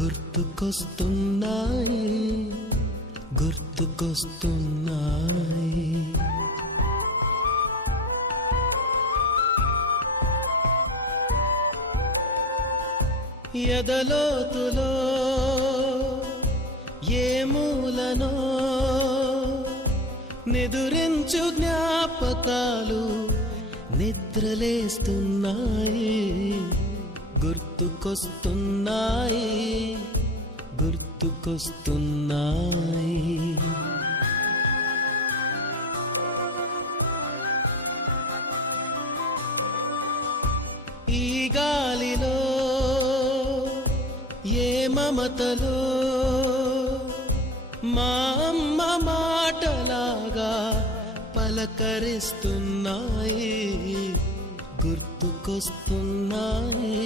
గుర్తుకొస్తున్నాయి గుర్తుకొస్తున్నాయి. ఎదలోతులో ఏ మూలనో నిదురించు జ్ఞాపకాలు నిద్రలేస్తున్నాయి గుర్తుకొస్తున్నాయి గుర్తుకొస్తున్నాయి. ఈ గాలిలో ఏ మమతలో మా అమ్మ మాటలాగా పలకరిస్తున్నాయి గుర్తుకొస్తున్నాయి